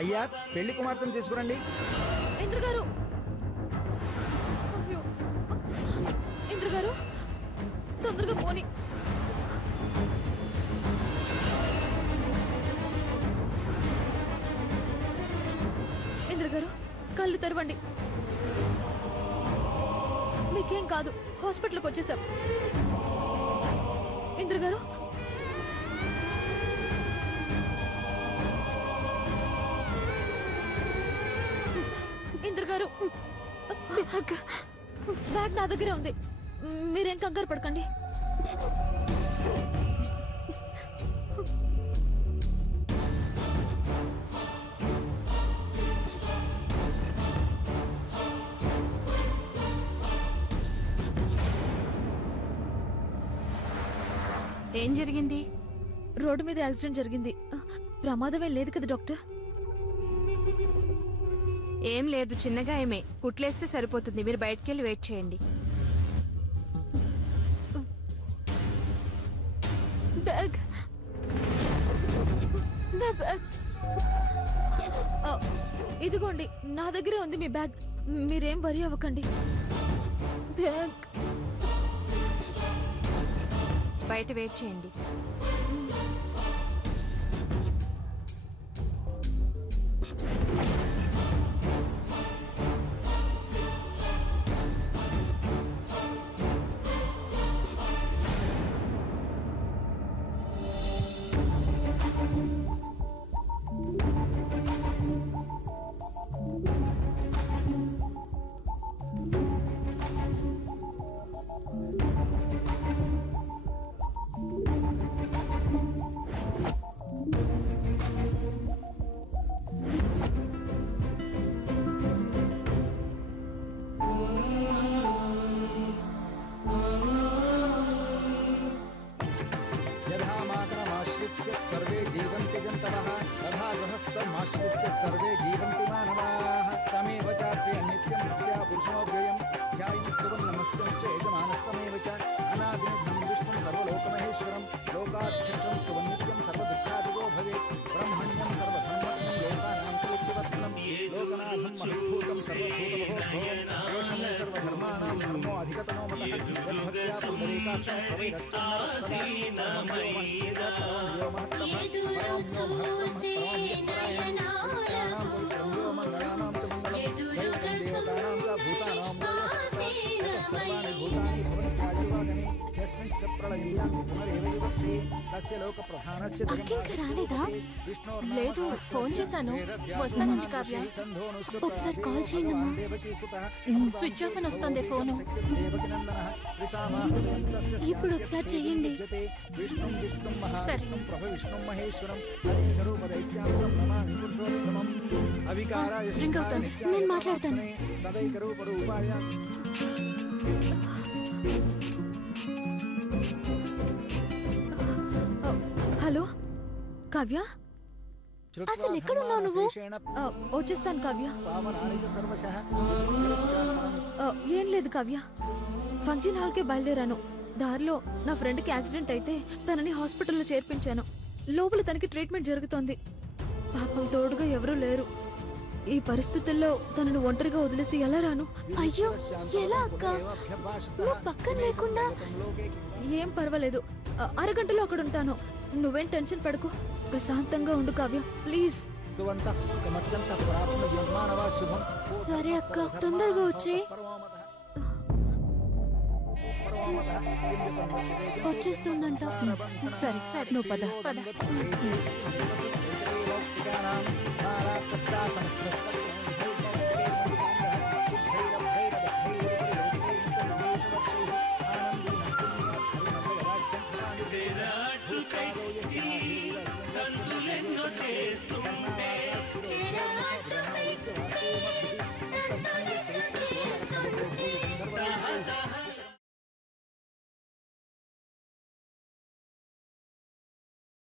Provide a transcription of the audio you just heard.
అయ్యా పెళ్లి కుమార్తెను తీసుకురండి. ఇంద్ర గారు, ఇంద్ర గారు తొందరగా పోని. ఇంద్ర గారు కళ్ళు తెరవండి. మీకేం కాదు, హాస్పిటల్కి వచ్చేసాం. ఇంద్ర గారు, ఇంద్ర గారు బ్యాగ్ నా దగ్గరే ఉంది, మీరేం కంగారు పడకండి. ఏం జరిగింది? రోడ్డు మీద యాక్సిడెంట్ జరిగింది. ప్రమాదమేం లేదు కదా డాక్టర్? ఏం లేదు, చిన్నగా ఏమే, కుట్లేస్తే సరిపోతుంది. మీరు బయటకెళ్ళి వెయిట్ చేయండి. బ్యాగ్, నా బ్యాగ్ ఇదిగోండి, నా దగ్గరే ఉంది మీ బ్యాగ్. మీరేం వరి అవ్వకండి. బ్యాగ్ బయట వెయిట్ చేయండి. सर्वे जीवन्ति जन्तवः तथा गृहस्थमाश्रित्य सर्वे जीवन्ति मानवाः तमेव चार्चय नित्यं नित्या पुरुषोऽव्ययं ध्यायन् स्तुवन् नमस्यं यजमानस्तमेव च अनादिनिधनं विष्णुं सर्वलोकमहेश्वरं लोकाध्यक्षं स्तुवन् नित्यं सर्वदुःखादिगो भवेत् ब्रह्मण्यं सर्वधर्मज्ञं लोकानां चरित्रवर्तनं लोकनाथं महद्भूतं सर्वभूतमहोद्भवं दोषं सर्वधर्माणां धर्मो अधिगतनो मतः यद्भक्त्या पुण्डरीकाक्षं అక్కింక రాలేదా? లేదు, ఫోన్ చేశాను, వస్తానంది కావ్య. ఒకసారి కాల్ చేయండి అమ్మా. స్విచ్ ఆఫ్ అని వస్తుంది ఫోను. ఇప్పుడు ఒకసారి చెయ్యండి. సరే. రింగ్ అవుతుంది, నేను మాట్లాడతాను. హలో కావ్య, అసలు ఎక్కడున్నావు నువ్వు? వచ్చేస్తాను కావ్య. ఏం లేదు కావ్య, ఫంక్షన్ హాల్కే బయలుదేరాను. దారిలో నా ఫ్రెండ్కి యాక్సిడెంట్ అయితే తనని హాస్పిటల్లో చేర్పించాను. లోపల తనకి ట్రీట్మెంట్ జరుగుతోంది. పాపం తోడుగా ఎవరూ లేరు. ఈ పరిస్థితుల్లో తనను ఒంటరిగా వదిలేసి ఎలా రాను? అయ్యో, ఎలా అక్క? నువ్వు పక్కన లేకుండా? ఏం పర్వాలేదు, అరగంటలో అక్కడ ఉంటాను. నువ్వేం టెన్షన్ పడకు, ప్రశాంతంగా ఉండు కావ్య, ప్లీజ్. సరే అక్క, తొందరగా వచ్చే. వచ్చేస్తుందంట. సరే సరే, నువ్వు పద పద. చేస్తుంటే